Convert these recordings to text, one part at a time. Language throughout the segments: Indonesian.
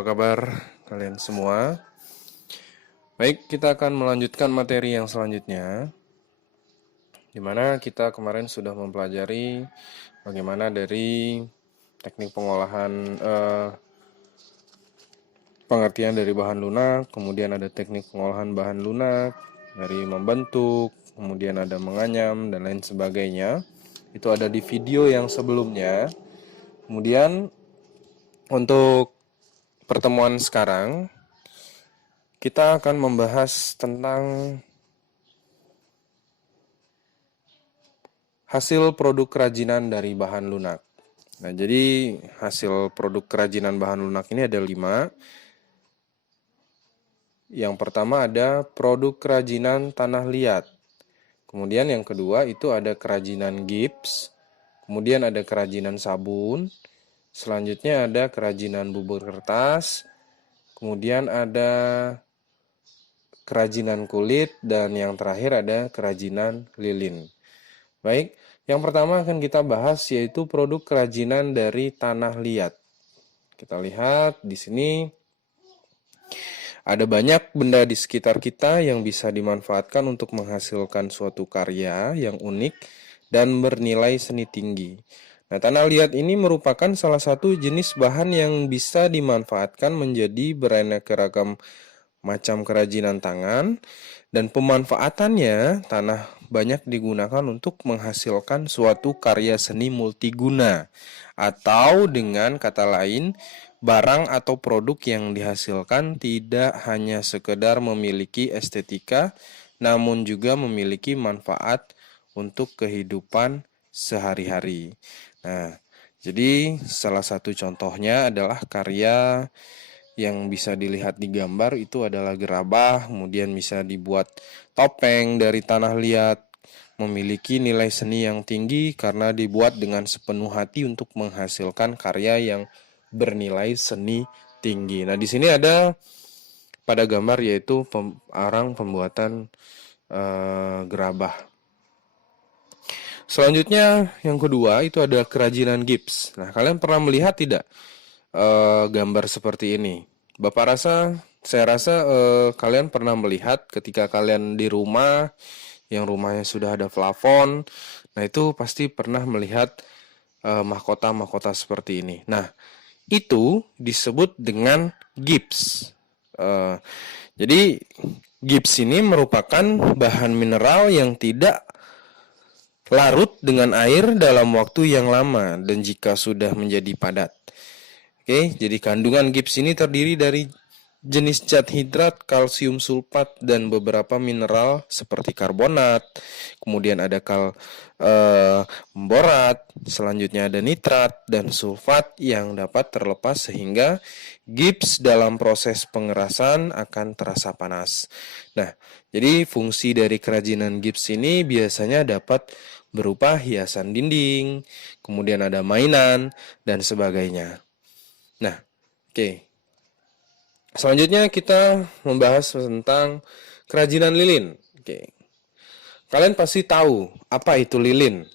apa kabar kalian semua? Baik, kita akan melanjutkan materi yang selanjutnya, di mana kita kemarin sudah mempelajari bagaimana dari teknik pengolahan pengertian dari bahan lunak, kemudian ada teknik pengolahan bahan lunak, dari membentuk, kemudian ada menganyam, dan lain sebagainya. Itu ada di video yang sebelumnya. Kemudian untuk pertemuan sekarang, kita akan membahas tentang hasil produk kerajinan dari bahan lunak. Nah, jadi hasil produk kerajinan bahan lunak ini ada 5. Yang pertama ada produk kerajinan tanah liat. Kemudian yang kedua itu ada kerajinan gips. Kemudian ada kerajinan sabun. Selanjutnya ada kerajinan bubur kertas. Kemudian ada kerajinan kulit. Dan yang terakhir ada kerajinan lilin. Baik, yang pertama akan kita bahas yaitu produk kerajinan dari tanah liat. Kita lihat di sini ada banyak benda di sekitar kita yang bisa dimanfaatkan untuk menghasilkan suatu karya yang unik dan bernilai seni tinggi. Nah, tanah liat ini merupakan salah satu jenis bahan yang bisa dimanfaatkan menjadi beraneka ragam macam kerajinan tangan, dan pemanfaatannya tanah banyak digunakan untuk menghasilkan suatu karya seni multiguna, atau dengan kata lain, barang atau produk yang dihasilkan tidak hanya sekedar memiliki estetika, namun juga memiliki manfaat untuk kehidupan sehari-hari. Nah, jadi salah satu contohnya adalah karya yang bisa dilihat di gambar itu adalah gerabah, kemudian bisa dibuat topeng dari tanah liat, memiliki nilai seni yang tinggi karena dibuat dengan sepenuh hati untuk menghasilkan karya yang bernilai seni tinggi. Nah, di sini ada pada gambar yaitu arang pembuatan gerabah. Selanjutnya yang kedua itu ada kerajinan gips. Nah, kalian pernah melihat tidak gambar seperti ini? Saya rasa kalian pernah melihat ketika kalian di rumah, yang rumahnya sudah ada plafon. Nah, itu pasti pernah melihat mahkota-mahkota seperti ini. Nah, itu disebut dengan gips. Jadi gips ini merupakan bahan mineral yang tidak larut dengan air dalam waktu yang lama dan jika sudah menjadi padat. Oke, jadi kandungan gips ini terdiri dari jenis zat hidrat, kalsium sulfat, dan beberapa mineral seperti karbonat. Kemudian ada borat, selanjutnya ada nitrat dan sulfat yang dapat terlepas sehingga gips dalam proses pengerasan akan terasa panas. Nah, jadi fungsi dari kerajinan gips ini biasanya dapat berupa hiasan dinding, kemudian ada mainan, dan sebagainya. Nah, oke. Selanjutnya kita membahas tentang kerajinan lilin. Oke. Kalian pasti tahu apa itu lilin.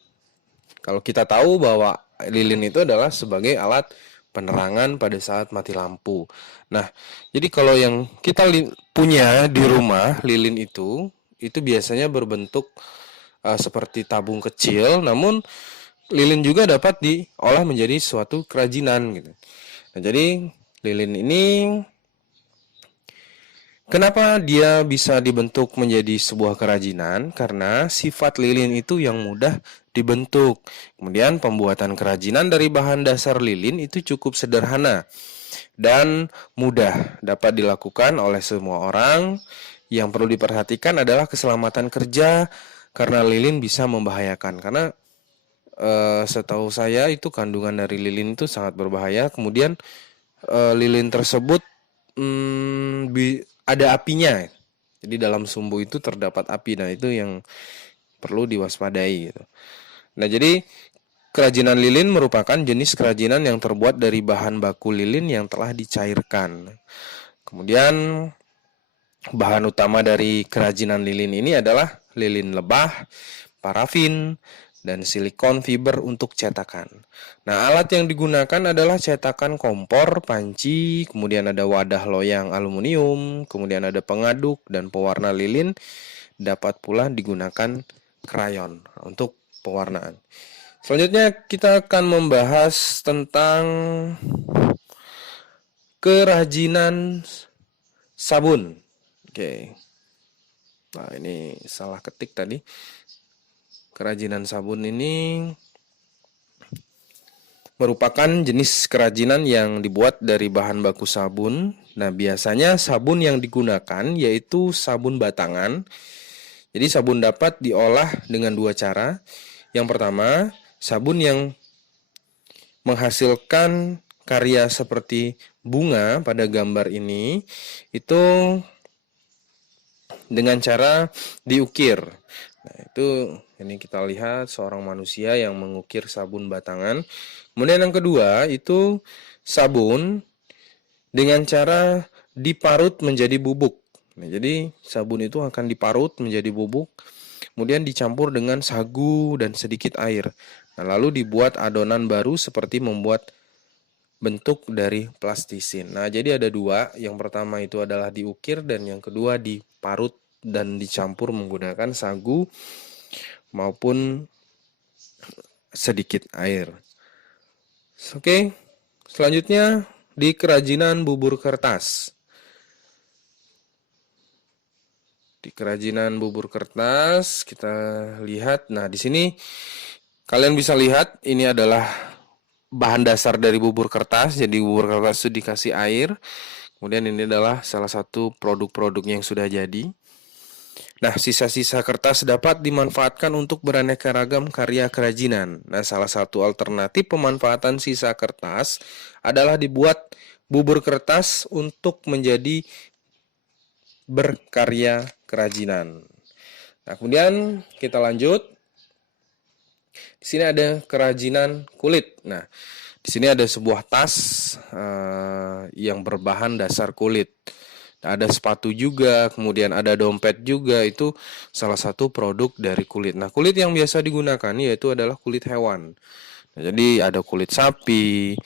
Kalau kita tahu bahwa lilin itu adalah sebagai alat penerangan pada saat mati lampu. Nah, jadi kalau yang kita punya di rumah lilin itu biasanya berbentuk seperti tabung kecil, namun lilin juga dapat diolah menjadi suatu kerajinan gitu. Nah, jadi lilin ini kenapa dia bisa dibentuk menjadi sebuah kerajinan? Karena sifat lilin itu yang mudah dibentuk. Kemudian pembuatan kerajinan dari bahan dasar lilin itu cukup sederhana dan mudah dapat dilakukan oleh semua orang. Yang perlu diperhatikan adalah keselamatan kerja karena lilin bisa membahayakan. Karena setahu saya itu kandungan dari lilin itu sangat berbahaya. Kemudian lilin tersebut ada apinya. Jadi dalam sumbu itu terdapat api. Nah, itu yang perlu diwaspadai gitu. Nah, jadi kerajinan lilin merupakan jenis kerajinan yang terbuat dari bahan baku lilin yang telah dicairkan. Kemudian bahan utama dari kerajinan lilin ini adalah lilin lebah, parafin, dan silikon fiber untuk cetakan. Nah, alat yang digunakan adalah cetakan kompor, panci, kemudian ada wadah loyang aluminium, kemudian ada pengaduk dan pewarna lilin. Dapat pula digunakan krayon untuk pewarnaan. Selanjutnya kita akan membahas tentang kerajinan sabun. Oke. Nah, ini salah ketik tadi. Kerajinan sabun ini merupakan jenis kerajinan yang dibuat dari bahan baku sabun. Nah, biasanya sabun yang digunakan yaitu sabun batangan. Jadi sabun dapat diolah dengan dua cara. Yang pertama, sabun yang menghasilkan karya seperti bunga pada gambar ini itu dengan cara diukir. Nah, itu ini kita lihat seorang manusia yang mengukir sabun batangan. Kemudian yang kedua itu sabun dengan cara diparut menjadi bubuk. Nah, jadi sabun itu akan diparut menjadi bubuk, kemudian dicampur dengan sagu dan sedikit air. Nah, lalu dibuat adonan baru seperti membuat bentuk dari plastisin. Nah, jadi ada dua. Yang pertama itu adalah diukir dan yang kedua diparut dan dicampur menggunakan sagu maupun sedikit air. Oke, selanjutnya di kerajinan bubur kertas. Di kerajinan bubur kertas kita lihat. Nah, di sini kalian bisa lihat ini adalah bahan dasar dari bubur kertas. Jadi bubur kertas itu dikasih air. Kemudian ini adalah salah satu produk-produk yang sudah jadi. Nah, sisa-sisa kertas dapat dimanfaatkan untuk beraneka ragam karya kerajinan. Nah, salah satu alternatif pemanfaatan sisa kertas adalah dibuat bubur kertas untuk menjadi berkarya kerajinan. Nah, kemudian kita lanjut. Di sini ada kerajinan kulit. Nah, di sini ada sebuah tas yang berbahan dasar kulit. Ada sepatu juga, kemudian ada dompet juga, itu salah satu produk dari kulit. Nah, kulit yang biasa digunakan yaitu adalah kulit hewan. Nah, jadi ada kulit sapi,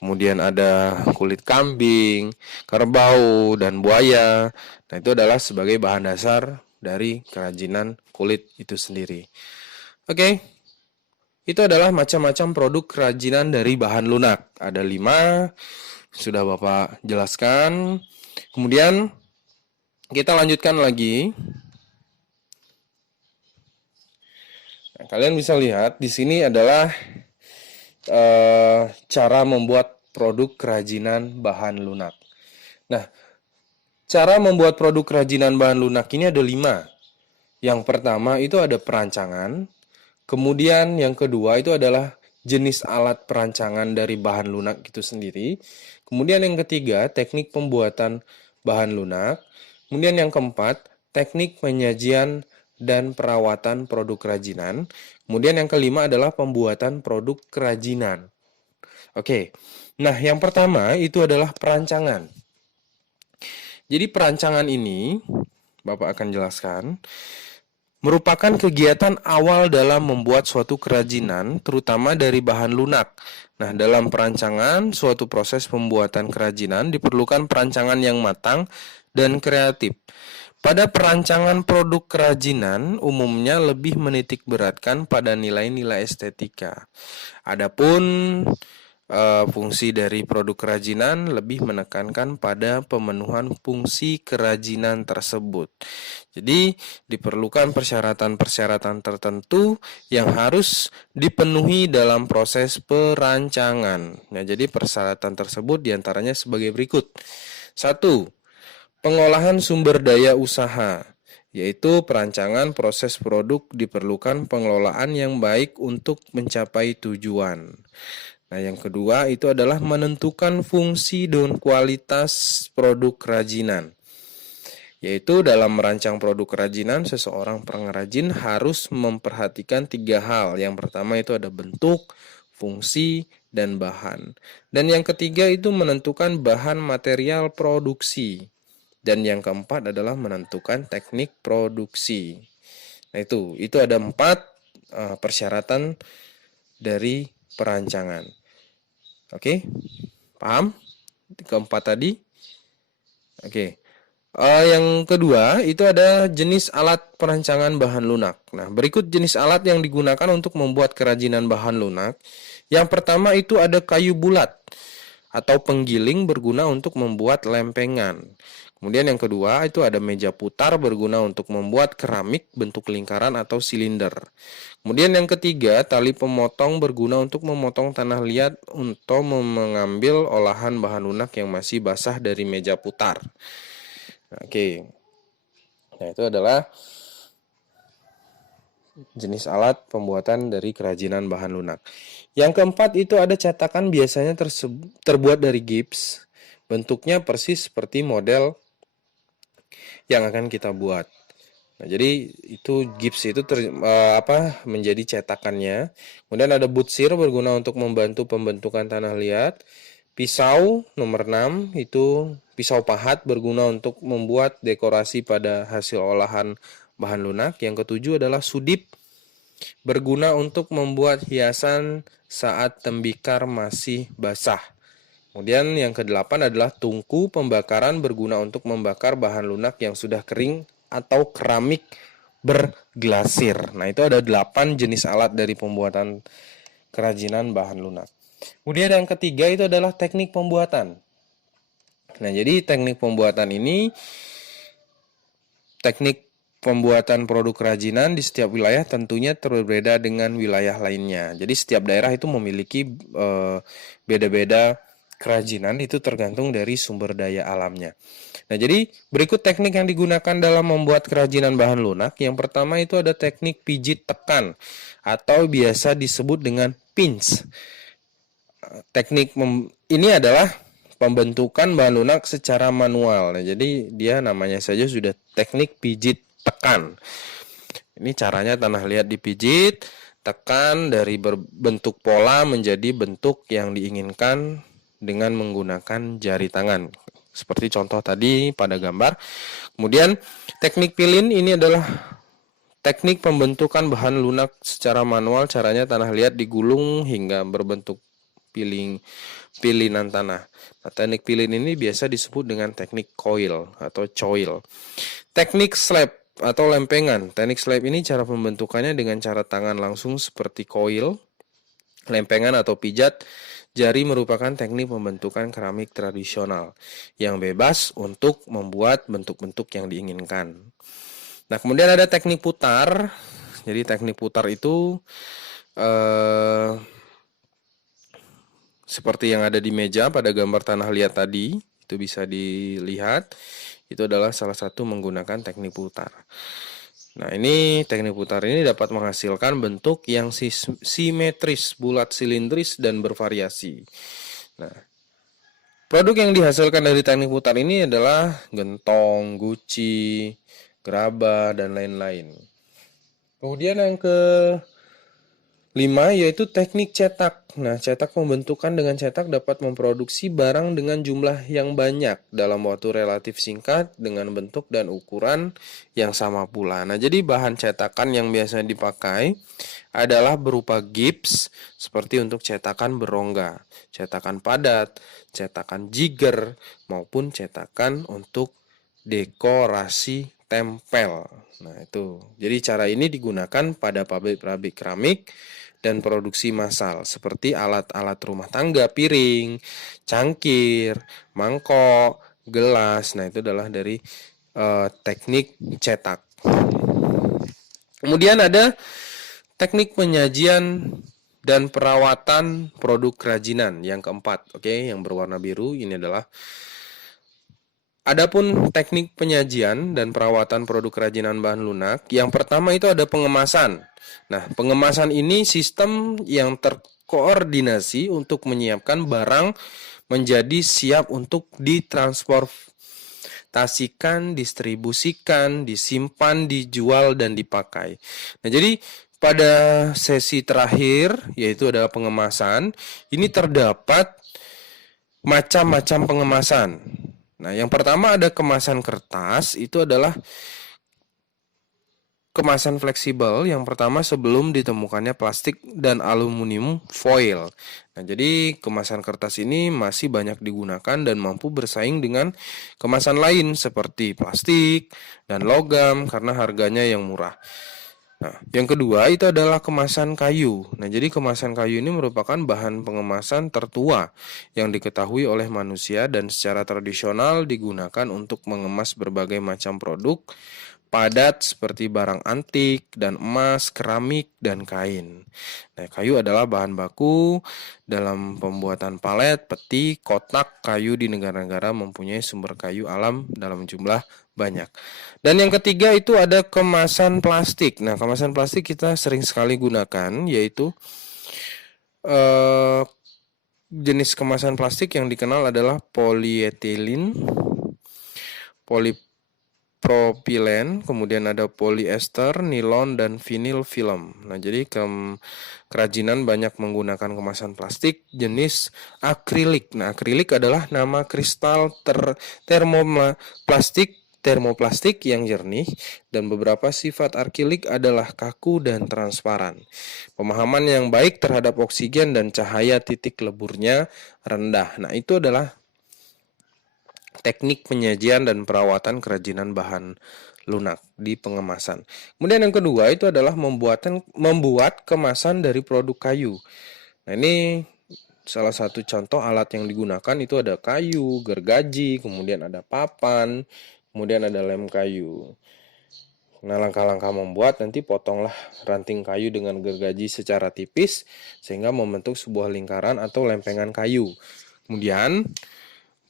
kemudian ada kulit kambing, kerbau, dan buaya. Nah, itu adalah sebagai bahan dasar dari kerajinan kulit itu sendiri. Oke, itu adalah macam-macam produk kerajinan dari bahan lunak. Ada 5, sudah Bapak jelaskan. Kemudian kita lanjutkan lagi. Nah, kalian bisa lihat di sini adalah cara membuat produk kerajinan bahan lunak. Nah, cara membuat produk kerajinan bahan lunak ini ada 5. Yang pertama itu ada perancangan. Kemudian yang kedua itu adalah jenis alat perancangan dari bahan lunak itu sendiri. Kemudian yang ketiga, teknik pembuatan bahan lunak. Kemudian yang keempat, teknik penyajian dan perawatan produk kerajinan. Kemudian yang kelima adalah pembuatan produk kerajinan. Oke, nah yang pertama itu adalah perancangan. Jadi perancangan ini, Bapak akan jelaskan, merupakan kegiatan awal dalam membuat suatu kerajinan, terutama dari bahan lunak. Nah, dalam perancangan, suatu proses pembuatan kerajinan diperlukan perancangan yang matang dan kreatif. Pada perancangan produk kerajinan, umumnya lebih menitik beratkan pada nilai-nilai estetika. Adapun fungsi dari produk kerajinan lebih menekankan pada pemenuhan fungsi kerajinan tersebut. Jadi, diperlukan persyaratan-persyaratan tertentu yang harus dipenuhi dalam proses perancangan. Nah, jadi persyaratan tersebut diantaranya sebagai berikut. 1. Pengolahan sumber daya usaha, yaitu perancangan proses produk diperlukan pengelolaan yang baik untuk mencapai tujuan. Nah, yang kedua itu adalah menentukan fungsi dan kualitas produk kerajinan. Yaitu dalam merancang produk kerajinan, seseorang pengrajin harus memperhatikan 3 hal. Yang pertama itu ada bentuk, fungsi, dan bahan. Dan yang ketiga itu menentukan bahan material produksi. Dan yang keempat adalah menentukan teknik produksi. Nah, itu ada 4 persyaratan dari perancangan. Oke, paham? Keempat tadi. Oke. Yang kedua itu ada jenis alat perancangan bahan lunak. Nah, berikut jenis alat yang digunakan untuk membuat kerajinan bahan lunak. Yang pertama itu ada kayu bulat atau penggiling berguna untuk membuat lempengan. Kemudian yang kedua itu ada meja putar berguna untuk membuat keramik bentuk lingkaran atau silinder. Kemudian yang ketiga, tali pemotong berguna untuk memotong tanah liat untuk mengambil olahan bahan lunak yang masih basah dari meja putar. Oke, nah itu adalah jenis alat pembuatan dari kerajinan bahan lunak. Yang keempat itu ada cetakan biasanya terbuat dari gips. Bentuknya persis seperti model yang akan kita buat. Nah, jadi itu gips itu menjadi cetakannya. Kemudian ada butsir berguna untuk membantu pembentukan tanah liat. Pisau nomor 6 itu pisau pahat berguna untuk membuat dekorasi pada hasil olahan bahan lunak. Yang ketujuh adalah sudip berguna untuk membuat hiasan saat tembikar masih basah. Kemudian yang kedelapan adalah tungku pembakaran berguna untuk membakar bahan lunak yang sudah kering atau keramik berglasir. Nah, itu ada 8 jenis alat dari pembuatan kerajinan bahan lunak. Kemudian yang ketiga itu adalah teknik pembuatan. Nah, jadi teknik pembuatan ini teknik pembuatan produk kerajinan di setiap wilayah tentunya berbeda dengan wilayah lainnya. Jadi setiap daerah itu memiliki beda-beda kerajinan, itu tergantung dari sumber daya alamnya. Nah, jadi berikut teknik yang digunakan dalam membuat kerajinan bahan lunak. Yang pertama itu ada teknik pijit tekan atau biasa disebut dengan pinch. Teknik ini adalah pembentukan bahan lunak secara manual. Nah, jadi dia namanya saja sudah teknik pijit tekan. Ini caranya tanah liat dipijit, tekan dari berbentuk pola menjadi bentuk yang diinginkan dengan menggunakan jari tangan. Seperti contoh tadi pada gambar. Kemudian teknik pilin ini adalah teknik pembentukan bahan lunak secara manual. Caranya tanah liat digulung hingga berbentuk pilinan tanah. Nah, teknik pilin ini biasa disebut dengan teknik coil atau coil. Teknik slab atau lempengan. Teknik slab ini cara pembentukannya dengan cara tangan langsung seperti coil. Lempengan atau pijat jari merupakan teknik pembentukan keramik tradisional yang bebas untuk membuat bentuk-bentuk yang diinginkan. Nah, kemudian ada teknik putar. Jadi teknik putar itu seperti yang ada di meja pada gambar tanah liat tadi, itu bisa dilihat. Itu adalah salah satu menggunakan teknik putar. Nah, ini teknik putar ini dapat menghasilkan bentuk yang simetris, bulat, silindris, dan bervariasi. Nah, produk yang dihasilkan dari teknik putar ini adalah gentong, guci, gerabah, dan lain-lain. Kemudian yang ke-5 yaitu teknik cetak. Nah, cetak pembentukan dengan cetak dapat memproduksi barang dengan jumlah yang banyak dalam waktu relatif singkat dengan bentuk dan ukuran yang sama pula. Nah, jadi bahan cetakan yang biasa dipakai adalah berupa gips seperti untuk cetakan berongga, cetakan padat, cetakan jigger, maupun cetakan untuk dekorasi tempel. Nah, itu. Jadi cara ini digunakan pada pabrik-pabrik keramik dan produksi massal seperti alat-alat rumah tangga, piring, cangkir, mangkok, gelas. Nah, itu adalah dari teknik cetak. Kemudian ada teknik penyajian dan perawatan produk kerajinan yang keempat. Oke, yang berwarna biru ini adalah adapun teknik penyajian dan perawatan produk kerajinan bahan lunak. Yang pertama itu ada pengemasan. Nah, pengemasan ini sistem yang terkoordinasi untuk menyiapkan barang menjadi siap untuk ditransportasikan, distribusikan, disimpan, dijual, dan dipakai. Nah, jadi pada sesi terakhir, yaitu adalah pengemasan, ini terdapat macam-macam pengemasan. Nah, yang pertama ada kemasan kertas, itu adalah kemasan fleksibel yang pertama sebelum ditemukannya plastik dan aluminium foil. Nah, jadi kemasan kertas ini masih banyak digunakan dan mampu bersaing dengan kemasan lain seperti plastik dan logam karena harganya yang murah. Nah, yang kedua itu adalah kemasan kayu. Nah, jadi kemasan kayu ini merupakan bahan pengemasan tertua yang diketahui oleh manusia dan secara tradisional digunakan untuk mengemas berbagai macam produk padat seperti barang antik dan emas, keramik, dan kain. Nah, kayu adalah bahan baku dalam pembuatan palet, peti, kotak kayu di negara-negara mempunyai sumber kayu alam dalam jumlah banyak. Dan yang ketiga itu ada kemasan plastik. Nah, kemasan plastik kita sering sekali gunakan, yaitu eh, jenis kemasan plastik yang dikenal adalah polyethylene, polypropylen, kemudian ada polyester, nilon, dan vinyl film. Nah, jadi kerajinan banyak menggunakan kemasan plastik jenis akrilik. Nah, akrilik adalah nama kristal termoplastik yang jernih, dan beberapa sifat akrilik adalah kaku dan transparan. Pemahaman yang baik terhadap oksigen dan cahaya titik leburnya rendah. Nah, itu adalah teknik penyajian dan perawatan kerajinan bahan lunak di pengemasan. Kemudian yang kedua itu adalah membuat kemasan dari produk kayu. Nah, ini salah satu contoh alat yang digunakan itu ada kayu, gergaji, kemudian ada papan, kemudian ada lem kayu. Nah, langkah-langkah membuat, nanti potonglah ranting kayu dengan gergaji secara tipis sehingga membentuk sebuah lingkaran atau lempengan kayu. Kemudian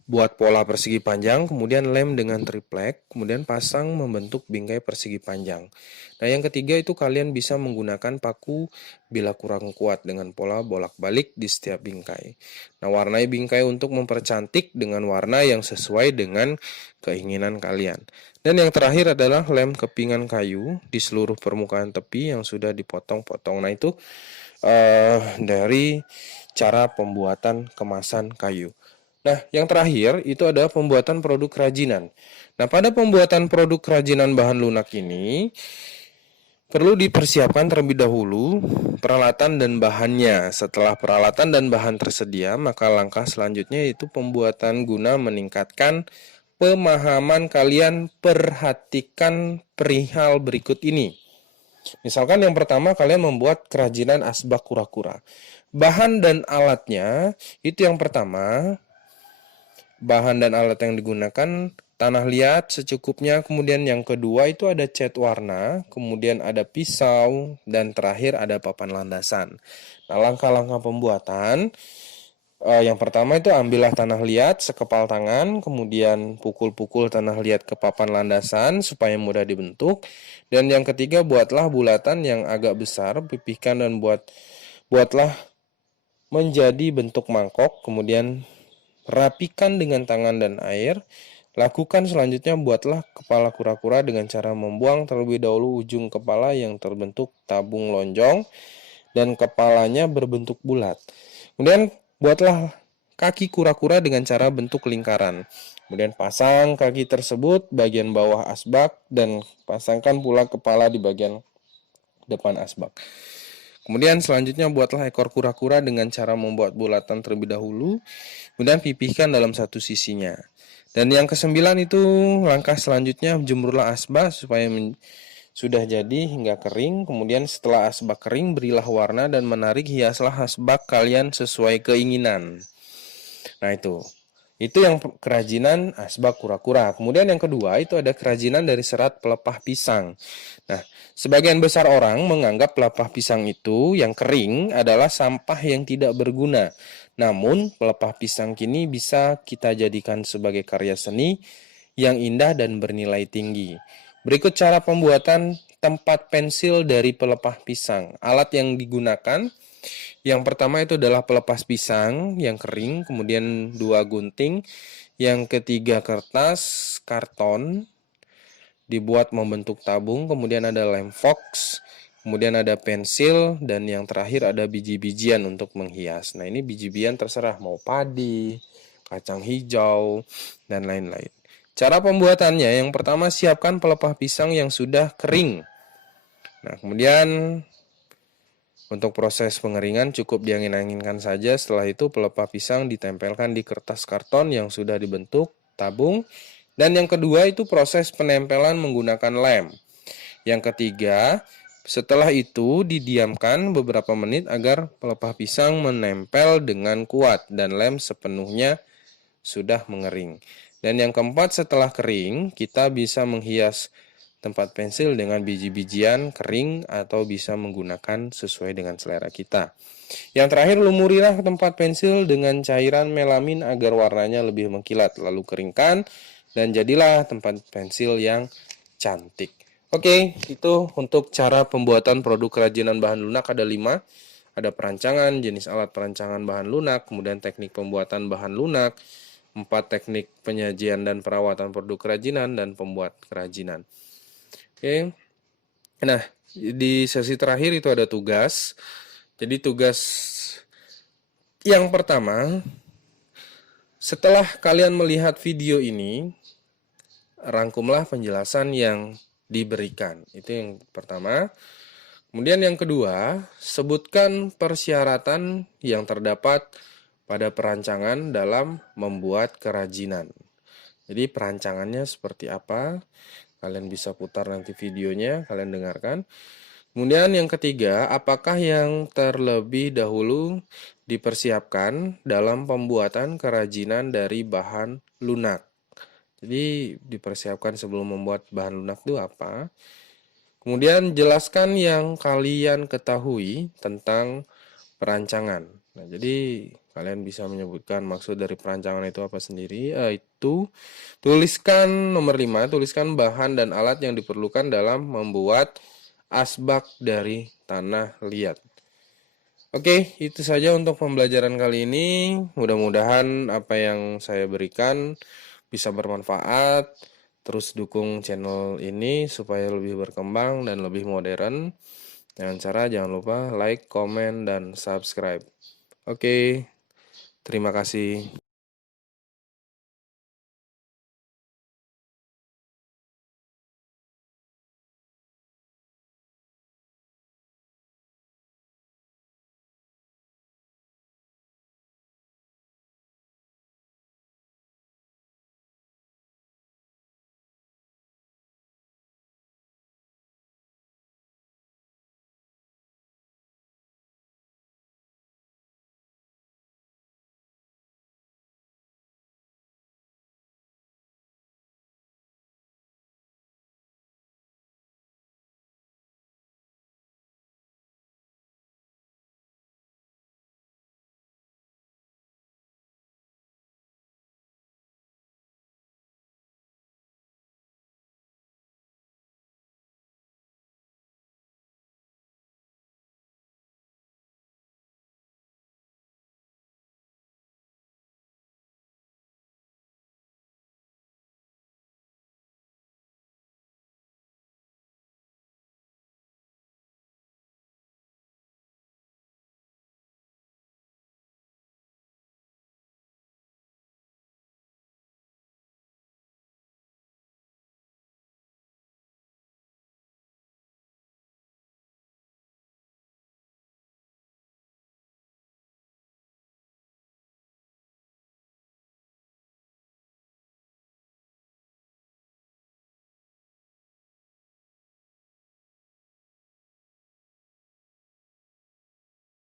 buat pola persegi panjang, kemudian lem dengan triplek, kemudian pasang membentuk bingkai persegi panjang. Nah, yang ketiga itu kalian bisa menggunakan paku bila kurang kuat dengan pola bolak-balik di setiap bingkai. Nah, warnai bingkai untuk mempercantik dengan warna yang sesuai dengan keinginan kalian. Dan yang terakhir adalah lem kepingan kayu di seluruh permukaan tepi yang sudah dipotong-potong. Nah, itu dari cara pembuatan kemasan kayu. Nah, yang terakhir itu adalah pembuatan produk kerajinan. Nah, pada pembuatan produk kerajinan bahan lunak ini perlu dipersiapkan terlebih dahulu peralatan dan bahannya. Setelah peralatan dan bahan tersedia, maka langkah selanjutnya yaitu pembuatan guna meningkatkan pemahaman kalian. Perhatikan perihal berikut ini. Misalkan yang pertama kalian membuat kerajinan asbak kura-kura. Bahan dan alatnya itu yang pertama, bahan dan alat yang digunakan tanah liat secukupnya, kemudian yang kedua itu ada cat warna, kemudian ada pisau, dan terakhir ada papan landasan. Nah, langkah-langkah pembuatan yang pertama itu ambillah tanah liat sekepal tangan, kemudian pukul-pukul tanah liat ke papan landasan supaya mudah dibentuk. Dan yang ketiga buatlah bulatan yang agak besar, pipihkan dan buatlah menjadi bentuk mangkok, kemudian rapikan dengan tangan dan air. Lakukan selanjutnya buatlah kepala kura-kura dengan cara membuang terlebih dahulu ujung kepala yang terbentuk tabung lonjong dan kepalanya berbentuk bulat. Kemudian buatlah kaki kura-kura dengan cara bentuk lingkaran. Kemudian pasang kaki tersebut bagian bawah asbak dan pasangkan pula kepala di bagian depan asbak. Kemudian selanjutnya buatlah ekor kura-kura dengan cara membuat bulatan terlebih dahulu, kemudian pipihkan dalam satu sisinya. Dan yang kesembilan itu langkah selanjutnya jemurlah asbak supaya sudah jadi hingga kering. Kemudian setelah asbak kering berilah warna dan menarik hiaslah asbak kalian sesuai keinginan. Nah, itu yang kerajinan asbak kura-kura. Kemudian yang kedua itu ada kerajinan dari serat pelepah pisang. Nah, sebagian besar orang menganggap pelepah pisang itu yang kering adalah sampah yang tidak berguna. Namun, pelepah pisang kini bisa kita jadikan sebagai karya seni yang indah dan bernilai tinggi. Berikut cara pembuatan tempat pensil dari pelepah pisang. Alat yang digunakan, yang pertama itu adalah pelepas pisang yang kering, kemudian 2 gunting, yang ketiga kertas karton dibuat membentuk tabung, kemudian ada lem fox, kemudian ada pensil, dan yang terakhir ada biji-bijian untuk menghias. Nah, ini biji-bijian terserah mau padi, kacang hijau, dan lain-lain. Cara pembuatannya, yang pertama siapkan pelepah pisang yang sudah kering. Nah, kemudian untuk proses pengeringan cukup diangin-anginkan saja. Setelah itu pelepah pisang ditempelkan di kertas karton yang sudah dibentuk tabung. Dan yang kedua itu proses penempelan menggunakan lem. Yang ketiga, setelah itu didiamkan beberapa menit agar pelepah pisang menempel dengan kuat dan lem sepenuhnya sudah mengering. Dan yang keempat, setelah kering, kita bisa menghias tempat pensil dengan biji-bijian kering atau bisa menggunakan sesuai dengan selera kita. Yang terakhir, lumurilah tempat pensil dengan cairan melamin agar warnanya lebih mengkilat. Lalu keringkan dan jadilah tempat pensil yang cantik. Oke, itu untuk cara pembuatan produk kerajinan bahan lunak ada 5. Ada perancangan, jenis alat perancangan bahan lunak, kemudian teknik pembuatan bahan lunak, 4 teknik penyajian dan perawatan produk kerajinan, dan pembuat kerajinan. Oke. Nah, di sesi terakhir itu ada tugas. Jadi tugas yang pertama, setelah kalian melihat video ini, rangkumlah penjelasan yang diberikan. Itu yang pertama. Kemudian yang kedua, sebutkan persyaratan yang terdapat pada perancangan dalam membuat kerajinan. Jadi perancangannya seperti apa? Kalian bisa putar nanti videonya, kalian dengarkan. Kemudian yang ketiga, apakah yang terlebih dahulu dipersiapkan dalam pembuatan kerajinan dari bahan lunak? Jadi dipersiapkan sebelum membuat bahan lunak itu apa? Kemudian jelaskan yang kalian ketahui tentang perancangan. Nah, jadi kalian bisa menyebutkan maksud dari perancangan itu apa sendiri. Itu tuliskan nomor 5, tuliskan bahan dan alat yang diperlukan dalam membuat asbak dari tanah liat. Oke, itu saja untuk pembelajaran kali ini. Mudah-mudahan apa yang saya berikan bisa bermanfaat. Terus dukung channel ini supaya lebih berkembang dan lebih modern. Dengan cara jangan lupa like, komen, dan subscribe. Oke, terima kasih.